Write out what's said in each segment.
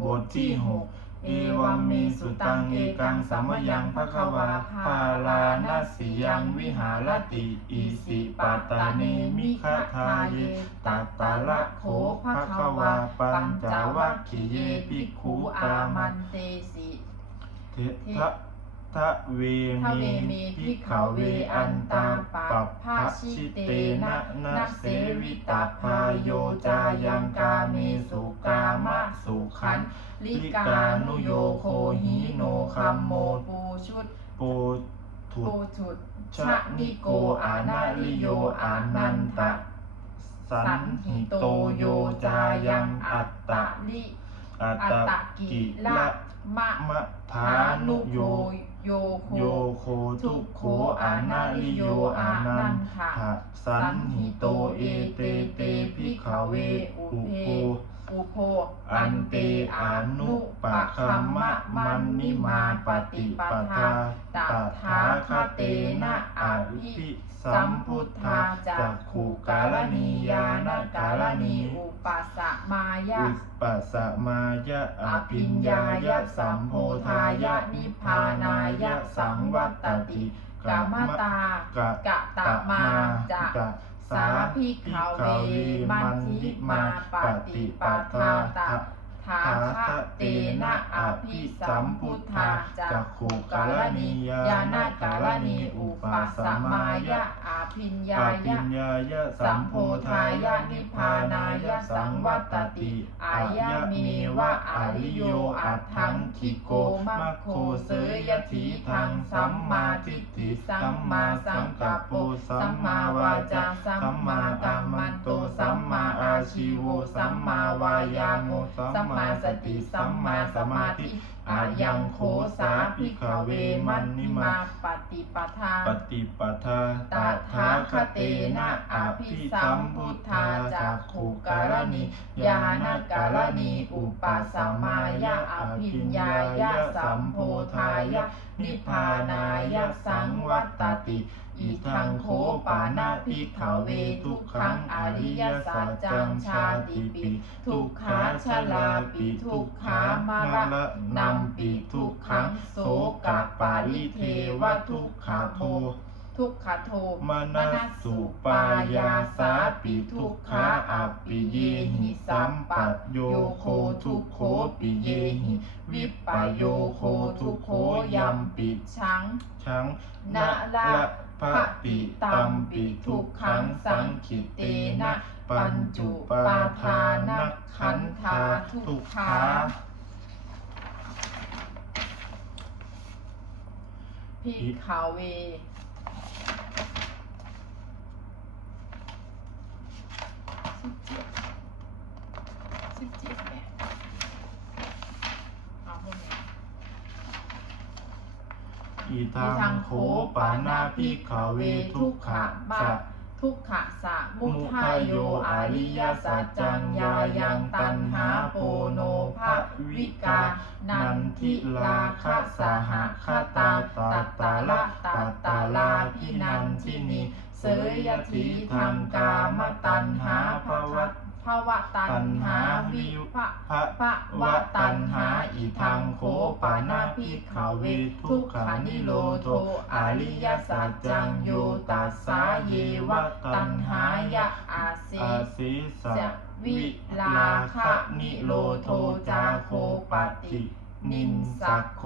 บทที่หกเอวัมเมสุตังเอกังสัมยังพระควาภาลานาสิยังวิหารติอิสิปัตตาเนมิคทาเยตัตตะละโขพระควาปัญจวัคคีเยปิคูอามันเตสิเททะ ทะเวทเมีเมพิกขเวอันตาปัปัปปภาชิเตเตนะนะนะนะเสวิตาพาโยโยจายังกาเมสุกากามะสุขันลิกานุโยโคหิโนคัมโมปูชุดปูชุดชะนิโกอานาลิโยอานันตะสัสันหิโตโตโยจายังอัตตะลิอัตอัตตะตะกิกิละ มะมะทานุโยโยโคโยโคทุกโคอานาลิโยอานันทะสันหิโตเอเตเตพิพิขเวอุโพเพ อุโพอันเตอานุปะคัมมะมันนิมาปฏิปทาตถาคเตนะอภิสัมพุทธาจักขุกาลนียานกาลนีอุปสะมายะอุปสมายะอภิญญายะสัมโพธายะนิพพานายะสังวัตติกามตากะตะมาจะ สาพิขเว มันทิมาปฏิปทาตะ ทาคะเตนะอภิสัมพุทธาจักขุกาลนียานากาลนีอุปสัมมายะอาภิญญาอาปิยะญาสัมโพธายะนิพานายะสังวัตติอายะเมเมวะอาริโยอัตถังคิโกมัมัคคโคเสยยทีทีทังสัมมาทิฏฐิสัมมาสังกัปโปสัมมาวาจาสัมมามากัมมันโตสัมมาอาชีชีโวสัมมาวายาโมโมสัสัมมาสติสัมมาสมาธิอายังโคสาสาพิพิขเวมันนิมาปฏิปทาปฏิปทาตถาคเตนะอภิสัมพุทธาจักขุการณียานากาลณีอุปสมายะอภิญญายะสัมโพธายะ นิพพานายะสังวัตติอิทังโคปานาภิกขเวทุกขังอริยสัจจังชาติปิทุกขาชลาปิทุกขามระนัมปิทุกขังโสกปาลิเทวทุกขาโท ทุกขโทมนัสสุปายาสาปิทุกขาอัปปิเยหิสัมปัตโยโคทุกโคปิเยหิ วิปปโยโคทุกโคยัมปิชังชังนะละพะติตัมปิทุกขังสังขิเตนะปัญจุปาทานักขันธาทุกขาพิกขเว สิบเจ็ดสิบเจ็ดเนี่ยเอาพวกนี้ อีทังโคปานาภิกขเวทุกขะสะทุกขะสะมุทายโยอริยสัจจังยายังตันหาโปโนภะวิกา นันทิลาคะสหคตาตัตาละตัตาลาพินันทินีเสยยทีทางกามตันหาภวะภวะตันหาวิภะภะวะตันหาอีทังโคปานา ภิกขเวทุกขานิโรโทอริยสัจจังโยตัสสาเยวะตันหายะอาเสอาศิสวิลาคะนิโรโทจาโคปฏินินสักโค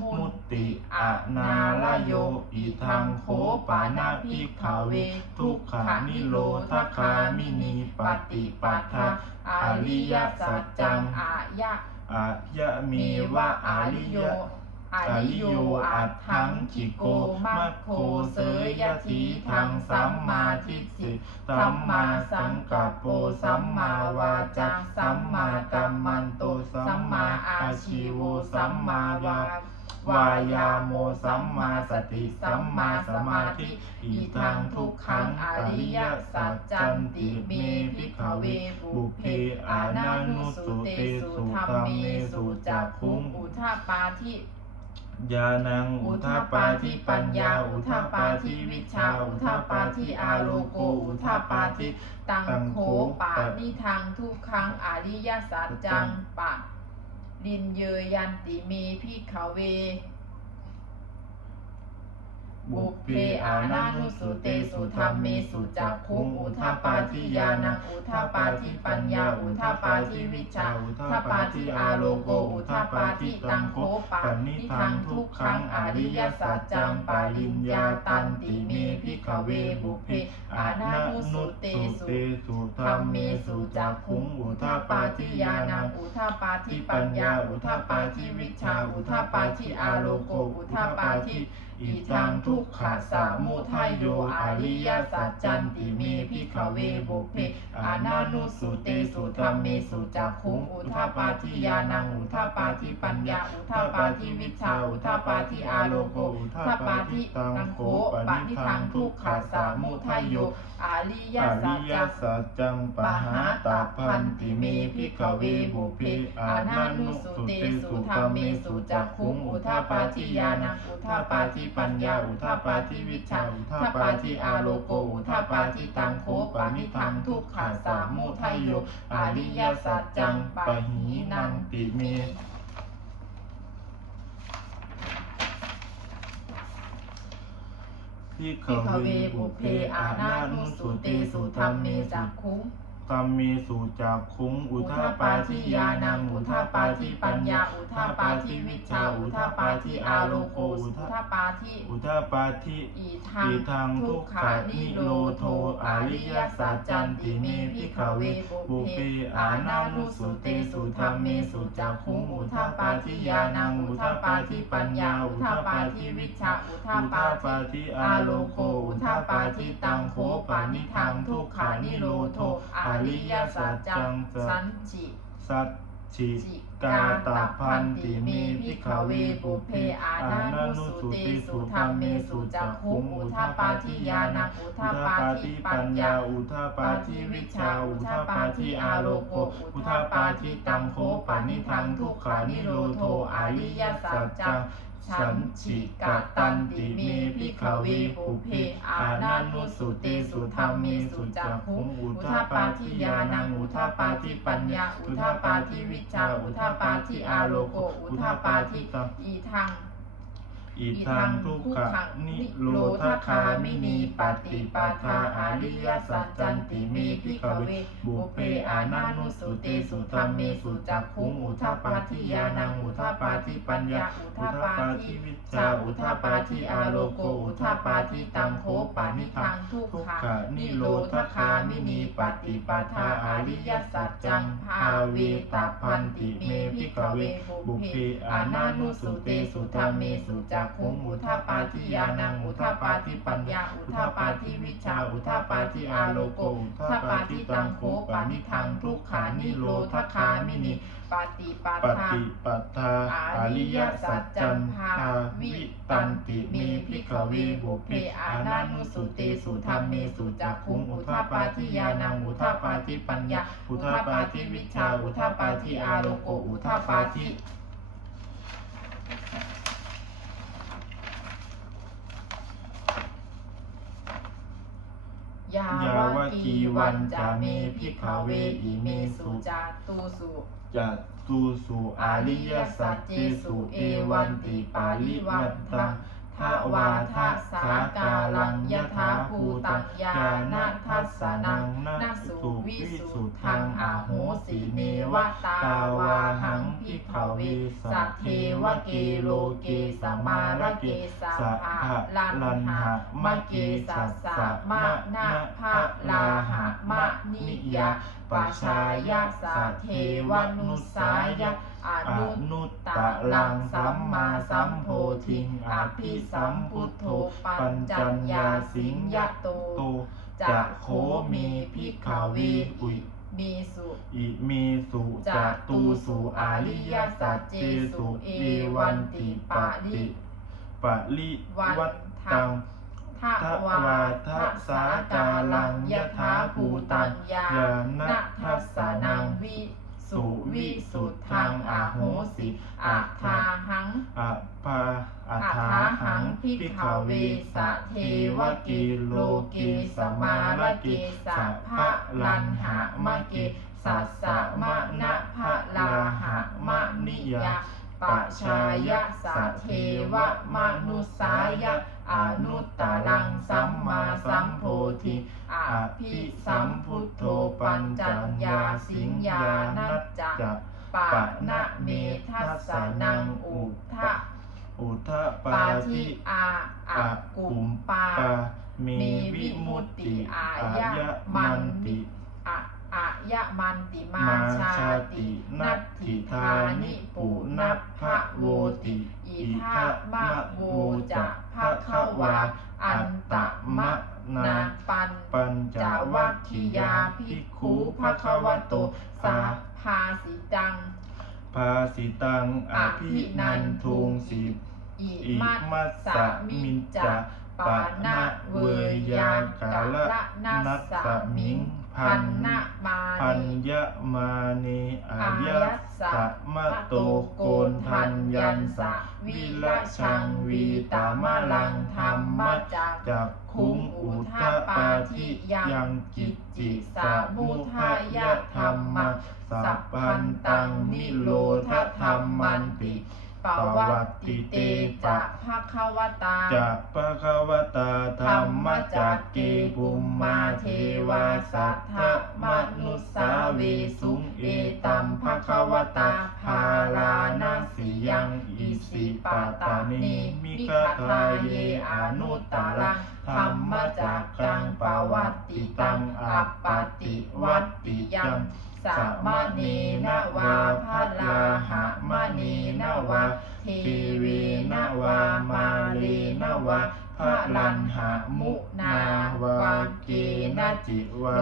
มุตติอะนาลโยอิทังโคปานาภิกขเว ทุกขานิโรธคามินีปฏิปัฏฐาอริยสัจจังอายะ อายะเมมีวะวะอาอาริริโยยะอาริโยอัตถังจิโกมัคโคเสยยทีทังสัมมาทิฏฐิสัมมาสังกัปโปสัมมาวาจาสัมมากัมมันโตสัมมาอาชีโวสัมมาวา วายาโมสัมมาสติสัมมาสมาธิอีทังทุกขังอริยสัจจันติเมภิกขเวบุพเพอานานุสุเตสุธรรมเมสุจักขุงอุทาปาทิยานังอุทาทาปาปาทิปัญญาอุทาทาปาปาทิวิชาอุทาทาปาปาทิอาโลโกอุทาทาปาปาทิตังโคโคปานิทังทุกขังอริยสัจจังปะ ดินเยยยันติมีพิขาเว บุพีอานานุสุเตสุธรรมเมสุจักคุงอุทาปาทิยานังอุทาปาทิปัญญาอุทาปาทิวิชาอุทาปาทิอาโลโกอุทาปาทิตังโคปานิทังทุกครั้งอริยสัจจังปาลิญญาตันติเมพิกเวบุพีอานานุสุเตสุธรรมเมสุจักคุงอุทาปาทิยานังอุทาปาทิปัญญาอุทาปาทิวิชาอุทาปาทิอาโลโกอุทาปาทิอิทังทุกขะสามุทัยโยอริยสัจจันติเมพิขเวบุเพอานานุสุเตสุธรรมเมสุจักขุงอุทปาทิยานังอุทปาทิปัญญาอุทปาทิวิชาอุทปาทิอาโลโกอุทปาทิตังโขปานิทังทุกขะสามุทัยโยอริยสัจจังปหาตาพันติเมพิขเวบุเพอานานุสุเตสุธรรมเมสุจักขุงอุทปาทิยานังอุทปาทิปัญญาอุทาปาทิวิชาอุทาปาทิอาโลโกอุทาปาทิตังโคปานิทังทุกขาสามุทัยโยอริยสัจจังปะหีนังติเมพิกเวบุเพอานานุสุเตสุธรรมเมจักคุ ธรรมเมสุจากคุ้งอุทาปาปาทิยายานังอุทาปาปาทิปัญญาอุทาปาปาทิวิชชาอุทาปาปาทิอาอาโลโกอุทาทปาทิอุทาปาทิ อีทางทุกขานิโรโรทออริยยสัจจันติเมเพิกขกเวเบุปีอาอานานุสุตเสุธรรมีสุสุจัจักกขุขุงอุทาปาปาทิยายานังอุทาปาปาทิปัญญาอุทาปาปาทิวิชา ชา อุทาปาทาปาทิอาอาโลโกอุทาปาปาทิตังโคปาปานิทาทังทุกขานิโรโรทออริยสัจจัสันจิสัจจิกาตาพันติมีพิขเวบุเพอานานุสุเตสุธรรมเมสุจักขุงอุทาปาทิยานังอุทาปาทิปัญญาอุทาปาทิวิชาอุทาปาทิอาโลโกอุทาปาทิตังโคปานิทังทุกขานิโรโทอริยสัจจ ฉันฉิกะตันติเมพิกเวภุเพอานานุสุเตสุธรรมีสุจักขุอุทาปาทิยานังอุทาปาทิปัญญาอุทาปาทิวิชาอุทาปาทิอาโลโกอุทาปาทิอีทัง อิทังทุกขะนิโรธาคามินีปฏิปทาอาริยสัจจันติมีพิกเวบุเปอานานุสุเตสุธรรมเมสุจักขุงอุทปาทิยานังอุทปาทิปัญญาอุทปาทิวิชาอุทปาทิอาโลโกอุทปาทิตังโคปานิทังทุกขะนิโรธาคามินีปฏิปทาอาริยสัจจังภาเวตาพันติเมพิกเวบุเปอานานุสุเตสุธรรมเมสุจักคขุมอุทาปาทิยานังอุทาปาทิปัญญา อุทาปาทิวิชา อุทาปาทิอาโลโกอุทาปาทิตังโคปานิทังทุกขานิโรธคามินิปฏิปปทาฏิปทาอาริยสัจจัมภาวิตันติมีพิกเวบุเพอานานุสุติสุธรรมเมสุจักคุงอุทาปาทิยานังอุทาปาทิปัญญา อุทาปาทิวิชา อุทาปาทิอาโลโกอุทาปาทิ วากีวันจะเมพิขเวอิเมสุจาตุสุจะตูสุอาริยสัจเจสุเอวันติปาลิวัตตัง ทวาทัสสากาลังยถาภูตังยานาทัสสนังนัสุวิสุทธังอาโหสิเนวตาวาหังพิขเวสัทเทวเกโลเกสมาระเกสัพพะลันหะมะเกสัสสะมะนะภะลาหะมะนิยาปชายะสัทเทวนุสายะ ออนุนุนุตตตะตะลัลังงสัสัมมมามาสัสัมมโพโพธิธิงงออภิภิสัสัมมพุพุททโธโธปัปัญญจัจัญญญาญาสิสิงงยะยะโตโตจะจะโคโคมีมีพิพิขขเวเวอุยมีสุอิเมสุจะจะตูตูสุสุอาอาริริยยสัสัจจเจเจสุสุเอเอวัวันนติติปะปะริริปะลิวัวัตนตัทังงททวาวาทัทัสสสาสากาาลัลังงยยถาถาภูภูตัตังงยายานะนะทัทัสสสสนันังงวิวิ สุวิสุทธังอโหสิอัทาหังอะปาอัทาหังพิขเวสะเทวกิโลกิสมาลกิสัพพะลันหะมะเกสัสสะมะนะภะลาหะมะนิยะปชายะสัเทวะมนุสายะอนุตตรังสัมมาสัมโพธิอภิ ยมันติมาชาติ นัตถิธานิปุนัพพะโวติ อิทะมะโวจะภะขาวา อันตะมะนาปันปัญจวัคคียาภิกขุภะคะวตโตสาภาสิตัง ภาสิตังอภินันทุงสิอิมัสสะมินจะปะนะเวยยากาละนัสสะมิง พันนะมาพันยะมานีอายะสะมะโตโกนทันยันสะวิละชังวีตามะลังธรรมะจักคุ้งอุทะปาทิยังกิจจิสามุทายะธรรมะสัพพันตังนิโรธธรรมันติ ปวัตติเตจะภะคะวตาจะภะคะวตาธรรมจักกีบุมมาเทวาสัทธมนุสาเวสุงเอตัมภะคะวตาภาลานาสียังอิสิปะตานิมิกาทาเยอนุตตรังธรรมจักกังปวัตติตังอัปปติวัตติยัง สัมมณีนาวาพัลาหะมณีนาวาทีวีนาวามาลีนาวาพระลันหามุนาวากีนาจิวา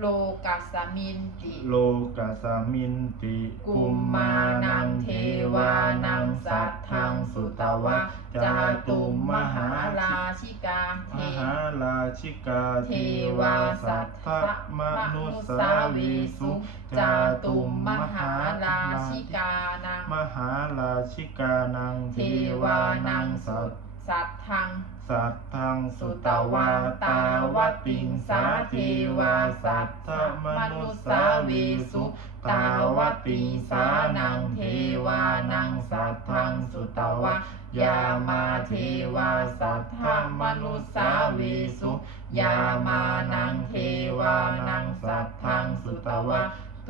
โลกาสมินติ โลกัสมินติกุมมานังเทวานังสัตทังสุตวะจาตุมมหาราชิกาเทมหาราชิกาเทวาสัทธะมนุสาวีสุจาตุมมหาราชิกานังมหาราชิกานังเทวานังสัตทัง สัทธังสุตวาตาวติงสาเทวาสัทธมนุสสาวีสุตาวติสานังเทวานังสัทธังสุตวายามาเทวาสัทธมนุสสาวีสุยามานังเทวานังสัทธังสุตวา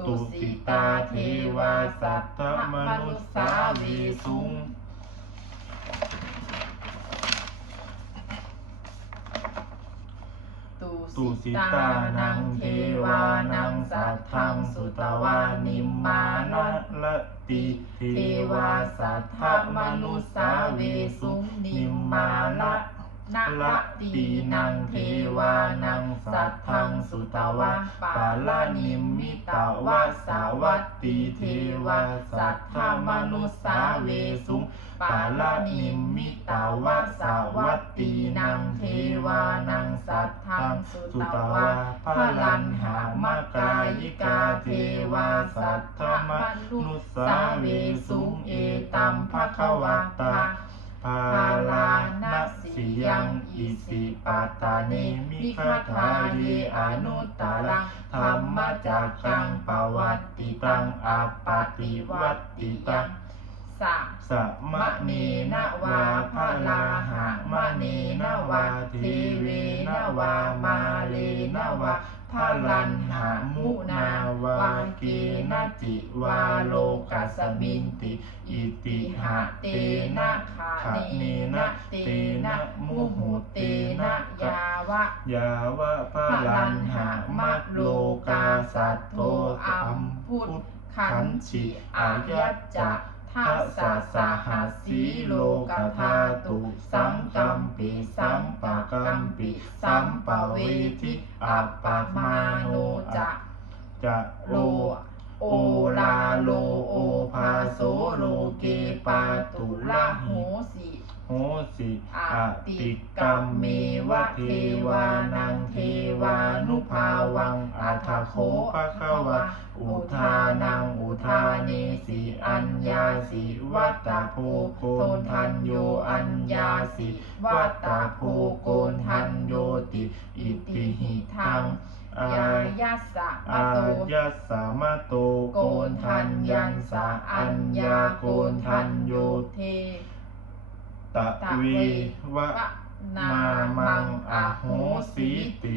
ตุสิตาเทวาสัทธมนุสสาวีสุ สุสิตานังเทวานังสัทธังสุตวานิมมานะละติเทวาสัทธมนุสาเวสุนิมมานะ นะลตีนังเทวานังสัทธังสุตวะปาลานิมมิตาวะสาวัตติเทวะสัทธามนุสาเวสุงปาลานิมมิตาวะสาวัตตินังเทวานังสัทธังสุตวะพลันหามกายิกาเทวะสัทธามนุสาเวสุงเอตัมภะคะวะตา ภาลานัสสิยังอิสิปาตานิมิคาทาเยอนุตตรังธรรมจักกังปวัตติตังอาปาติวัตติตังสัสมะเนาวาพะลาหะมณีนาวาทีเวนวามาเลนาวา พรลันหามุนาวากีนาจิวาโลกาสบินติ อิติหะเตนะคาเนนะเตนะมุหุเตนะยาวะ ยาวะพลันหามะโลกาสัตโตอัมพุทขันธิอายัจจะ ทัสสะสหัสสีโลกธาตุ สัมกัมปิสัมปะกัมปิ สัมปะเวทิอัปปมาโนจะจะโลโอลาโลโอภาโสโลเกปาตุละโหสี โหสิอติกรรมเมวะเทวานังเทวานุภาวังอัฏโคปะคะวะอุทานังอุทานิสิอัญญาสิวัตตาโพโกนทันโยอัญญาสิวัตตาโพโกนทันโยติอิติหิทังยายาสะมะโตยาสะมะโตโกนทันยันสะอัญญาโกนทันโยเท ตะวีวะนามังอโหสีติ